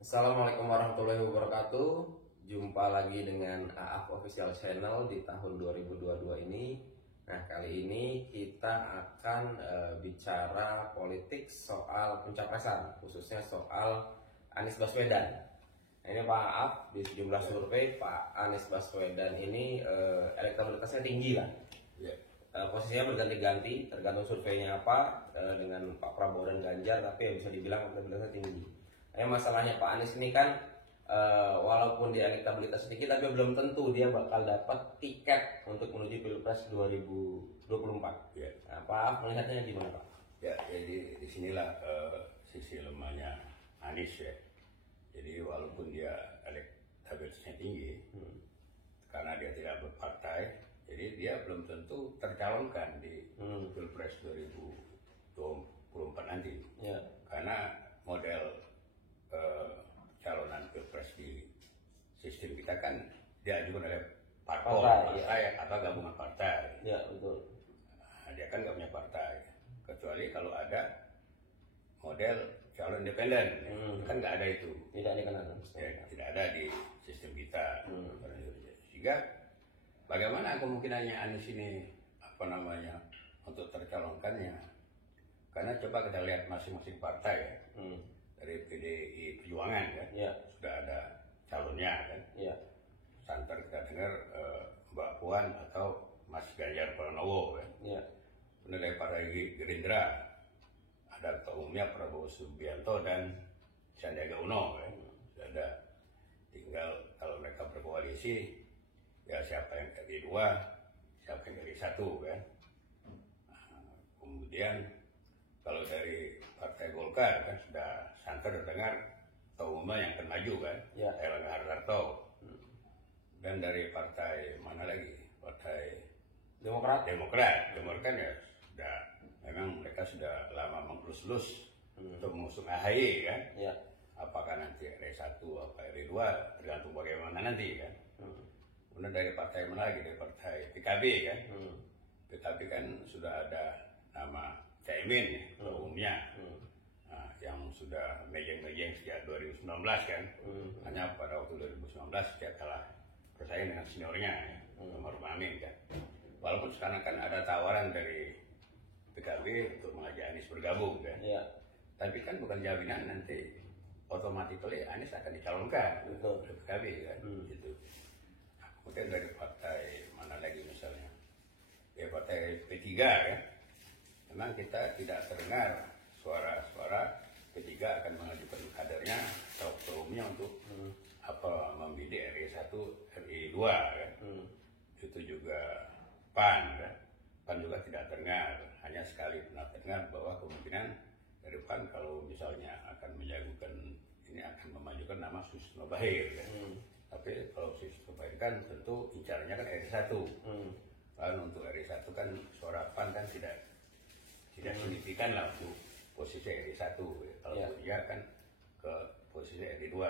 Assalamualaikum warahmatullahi wabarakatuh. Jumpa lagi dengan AAF Official Channel di tahun 2022 ini. Nah, kali ini kita akan bicara politik soal pencapresan, khususnya soal Anies Baswedan. Nah, ini Pak AAF, di sejumlah survei Pak Anies Baswedan ini elektabilitasnya tinggi lah. Posisinya berganti-ganti, tergantung surveinya apa, dengan Pak Prabowo dan Ganjar, tapi yang bisa dibilang elektabilitasnya tinggi. Masalahnya Pak Anies ini kan walaupun dia elektabilitas sedikit, tapi belum tentu dia bakal dapat tiket untuk menuju Pilpres 2024. Ya. Nah, Pak melihatnya gimana Pak? Ya, jadi disinilah sisi lemahnya Anies ya. Jadi walaupun dia elektabilitasnya tinggi, karena dia tidak berpartai, jadi dia belum tentu tercalonkan di Pilpres 2024 nanti. Ya. Karena model calonan Pilpres di sistem kita kan diajukan oleh partai atau gabungan partai. Ya, betul. Nah, dia kan nggak punya partai, kecuali kalau ada model calon independen. Kan nggak ada itu. Tidak dikenal. Ya, tidak ada di sistem kita. Sehingga bagaimana kemungkinannya Anies ini untuk tercalonkannya? Karena coba kita lihat masing-masing partai ya. Dari PDI Perjuangan kan, sudah ada calonnya kan. Santer kita dengar Mbak Puan atau Mas Ganjar Pranowo kan. Kemudian dari Partai Gerindra ada ketua umumnya Prabowo Subianto dan Sandiaga Uno kan. Sudah ada. Tinggal kalau mereka berkoalisi, ya siapa yang RI 2, siapa yang RI 1 kan. Kemudian kalau dari Partai Golkar kan sudah santer dengar ketua umumnya yang akan maju kan, Erlangga Hartarto. Dan dari partai mana lagi? Partai Demokrat ya sudah, memang mereka sudah lama mengelus-elus untuk mengusung AHY kan. Apakah nanti RI 1 apa RI 2 tergantung bagaimana nanti kan. Kemudian dari partai mana lagi? Dari partai PKB kan. PKB kan sudah ada nama Caimin ketua umumnya. Yang sudah mejeng-mejeng sejak 2019 kan. Hanya pada waktu 2019 dia kalah bersaing dengan seniornya Maruf Amin kan. Walaupun sekarang kan ada tawaran dari PKB untuk mengajak Anies bergabung kan. Tapi kan bukan jaminan nanti otomatis Anies akan dicalonkan oleh PKB kan. Gitu. Kemudian dari partai mana lagi misalnya? Ya partai P3 kan. Memang kita tidak terdengar suara-suara P3 akan mengajukan kadernya atau ketua umumnya untuk membidik RI 1, RI 2 kan. Itu juga PAN kan. PAN juga tidak terdengar, hanya sekali pernah terdengar bahwa kemungkinan dari PAN kalau misalnya akan menjagokan ini akan memajukan nama Susno Bahir kan. Tapi kalau Susno Bahir kan tentu incarnya kan RI 1. Kan untuk RI 1 kan suara PAN kan tidak signifikan lah untuk posisi RI 1. Kalau dia kan ke posisi RI 2,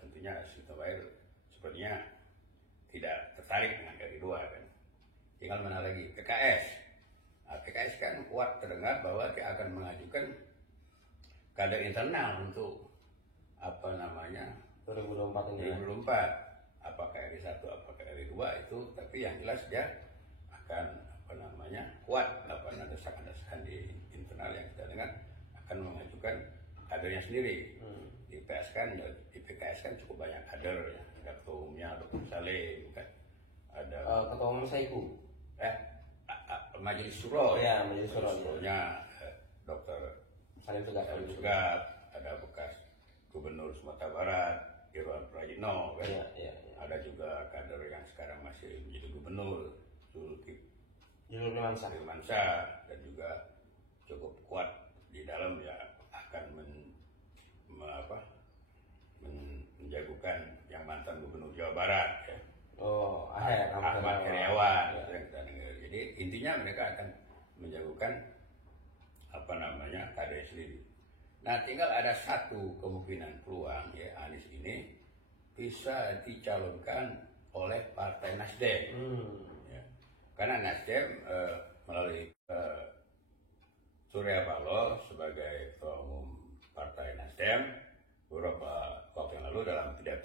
tentunya Susno Bahir sepertinya tidak tertarik dengan RI 2 kan. Tinggal mana lagi? PKS. PKS kan kuat terdengar bahwa dia akan mengajukan kader internal untuk 2024 ini. 2024. Apakah RI 1, apakah RI 2 itu, tapi yang jelas dia akan kuat desakan-desakan di internal yang kita dengar akan mengajukan kadernya sendiri. Di PKS kan cukup banyak kader ya. Ada ketua umumnya Dr. Salim kan. Ada ketua umum Saiku. Majelis Suro. Majelis Suronya Dr. Salim Segaf. Ada bekas Gubernur Sumatera Barat Irwan Prayitno kan. Ada juga kader yang sekarang masih menjadi gubernur Zulkifli Mansyah, dan juga cukup kuat di dalam ya akan menjagokan yang mantan gubernur Jawa Barat ya. Ahmad Heriawan yang kita dengar. Jadi intinya mereka akan menjagokan kader sendiri. Nah, tinggal ada satu kemungkinan peluang ya, Anies ini bisa dicalonkan oleh Partai Nasdem. Ya. Karena Nasdem melalui Surya Paloh sebagai ketua umum Partai Nasdem beberapa waktu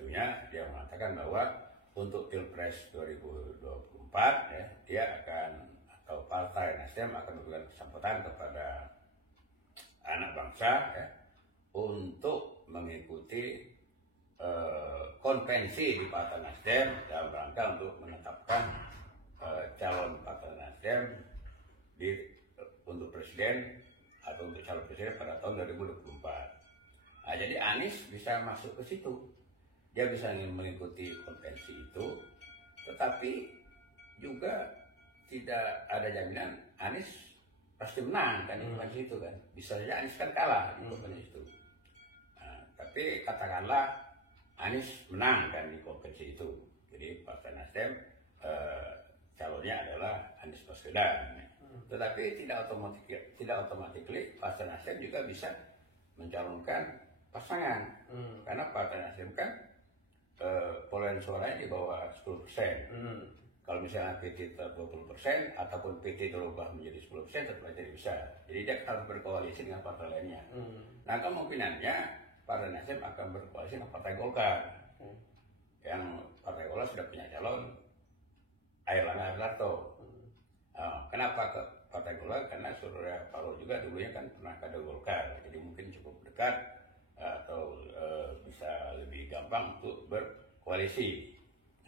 satunya dia mengatakan bahwa untuk Pilpres 2024 ya, dia akan atau Partai Nasdem akan memberikan kesempatan kepada anak bangsa ya, untuk mengikuti konvensi di Partai Nasdem dalam rangka untuk menetapkan calon Partai Nasdem untuk presiden atau untuk calon presiden pada tahun 2024. Nah, jadi Anies bisa masuk ke situ. Dia bisa mengikuti konvensi itu, tetapi juga tidak ada jaminan Anies pasti menang kan di konvensi itu kan. Bisa saja Anies kan kalah di konvensi itu. Nah, tapi katakanlah Anies menang kan di konvensi itu. Jadi Partai Nasdem calonnya adalah Anies Baswedan. Tetapi tidak otomatis Partai Nasdem juga bisa mencalonkan pasangan. Karena Partai Nasdem kan perolehan suaranya di bawah 10%. Kalau misalnya PT tetap 20% ataupun PT berubah menjadi 10%, tetap tidak bisa. Jadi dia harus berkoalisi dengan partai lainnya. Nah, kemungkinannya Partai Nasdem akan berkoalisi dengan Partai Golkar. Yang Partai Golkar sudah punya calon Airlangga Hartarto. Kenapa ke Partai Golkar? Karena Surya Paloh juga dulunya kan pernah kader Golkar. Jadi mungkin cukup dekat atau bisa lebih gampang untuk berkoalisi.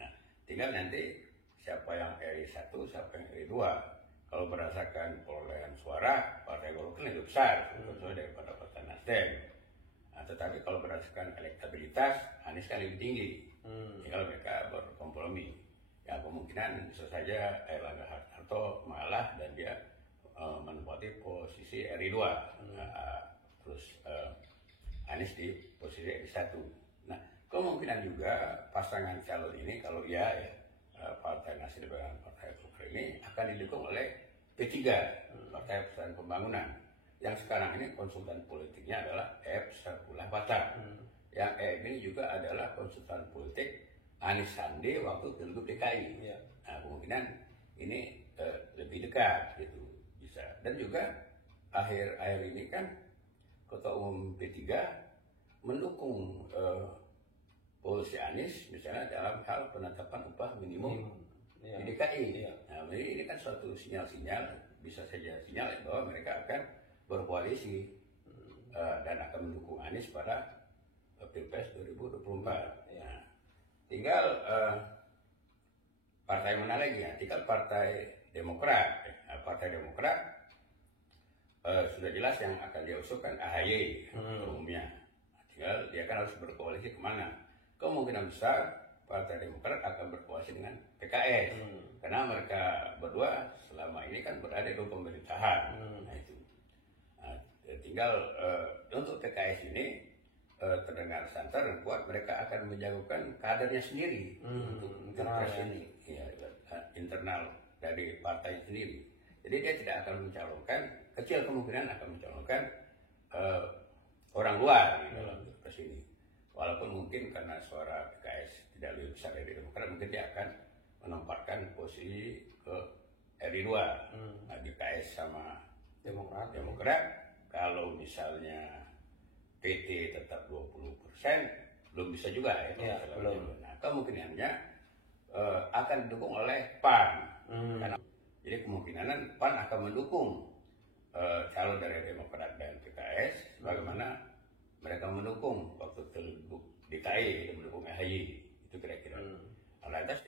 Nah, tinggal nanti siapa yang RI 1, siapa yang RI 2. Kalau berdasarkan perolehan suara, Partai Golkar lebih besar daripada Partai Nasdem. Nah, tetapi kalau berdasarkan elektabilitas, Anies kan lebih tinggi. Tinggal mereka berkompromi. Ya, kemungkinan bisa saja Airlangga Hartarto malah dan dia menempati posisi RI 2. Terus Anies di posisi RI 1. Nah, kemungkinan juga pasangan calon ini kalau ya Partai Nasdem dengan Partai Golkar ini akan didukung oleh P3, Partai Persatuan Pembangunan. Yang sekarang ini konsultan politiknya adalah F. Sarfullah Fatah. Yang ini juga adalah konsultan politik Anies Sandi waktu Pilgub DKI. Nah, kemungkinan ini lebih dekat gitu bisa. Dan juga akhir-akhir ini kan Ketua Umum P3 mendukung posisi Anies misalnya dalam hal penetapan upah minimum di DKI. Nah, ini kan suatu sinyal-sinyal, bisa saja sinyal bahwa mereka akan berkoalisi dan akan mendukung Anies pada Pilpres 2024. Nah, tinggal partai mana lagi ya? Tinggal Partai Demokrat. Nah, Partai Demokrat sudah jelas yang akan dia usulkan AHY umumnya. Tinggal dia kan harus berkoalisi kemana? Kemungkinan besar Partai Demokrat akan berkoalisi dengan PKS. Karena mereka berdua selama ini kan berada di pemerintahan. Nah, itu. Nah, tinggal untuk PKS ini terdengar santer dan kuat, mereka akan menjagokan kadernya sendiri untuk Pilpres ini, ya, internal dari partai sendiri. Jadi dia tidak akan mencalonkan, kecil kemungkinan akan mencalonkan orang luar di dalam Pilpres ini. Walaupun mungkin karena suara PKS tidak lebih besar dari Demokrat, mungkin dia akan menempatkan posisi ke RI 2, PKS sama Demokrat. Kalau misalnya PT tetap 20%, belum bisa juga ya belum. Nah, kemungkinannya akan didukung oleh PAN. Jadi kemungkinan PAN akan mendukung calon dari Demokrat dan PKS, bagaimana mereka mendukung waktu Pilgub DKI, mendukung AHY, itu kira-kira. Lantas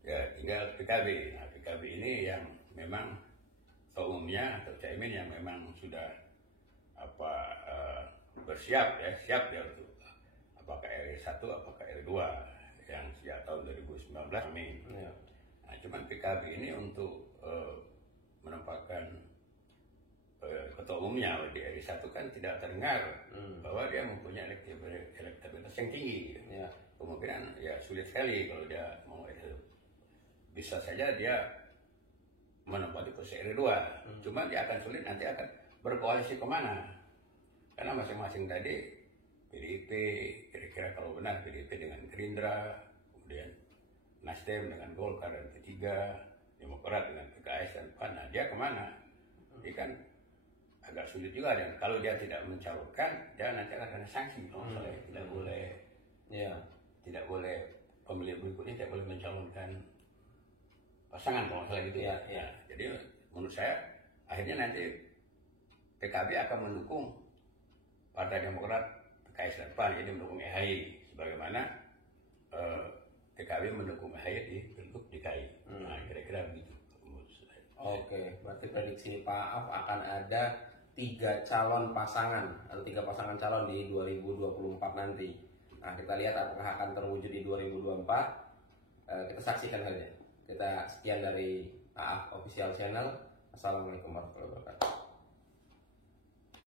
ya tinggal PKB. Nah, PKB ini yang memang ketua umumnya atau Caimin yang memang sudah bersiap ya, siap ya untuk apakah RI 1 apakah RI 2 yang sejak tahun 2019 amin. Nah, cuman PKB ini untuk menempatkan ketua umumnya di RI 1 kan tidak terdengar bahwa dia mempunyai elektabilitas yang tinggi. Kemungkinan ya sulit sekali kalau dia mau itu. Bisa saja dia menempati posisi RI 2. Cuma dia akan sulit nanti akan berkoalisi kemana? Karena masing-masing tadi PDIP, kira-kira kalau benar PDIP dengan Gerindra, kemudian Nasdem dengan Golkar dan P3, Demokrat dengan PKS dan PAN, nah dia kemana? Ini kan agak sulit juga, dan kalau dia tidak mencalonkan, dia nanti akan kena sanksi. Tidak boleh Iya. Tidak boleh, pemilih berikutnya tidak boleh mencalonkan pasangan kalau salah gitu ya. Iya. Jadi menurut saya akhirnya nanti PKB akan mendukung Partai Demokrat PKS dan PAN, jadi mendukung EHY sebagaimana PKB mendukung EHY di Pilgub DKI. Nah, kira-kira begitu. Oke, berarti prediksi Pak Af akan ada 3 calon pasangan atau 3 pasangan calon di 2024 nanti. Nah, kita lihat apakah akan terwujud di 2024. Kita saksikan saja. Kita sekian dari Pak Af Official Channel. Assalamualaikum warahmatullahi wabarakatuh.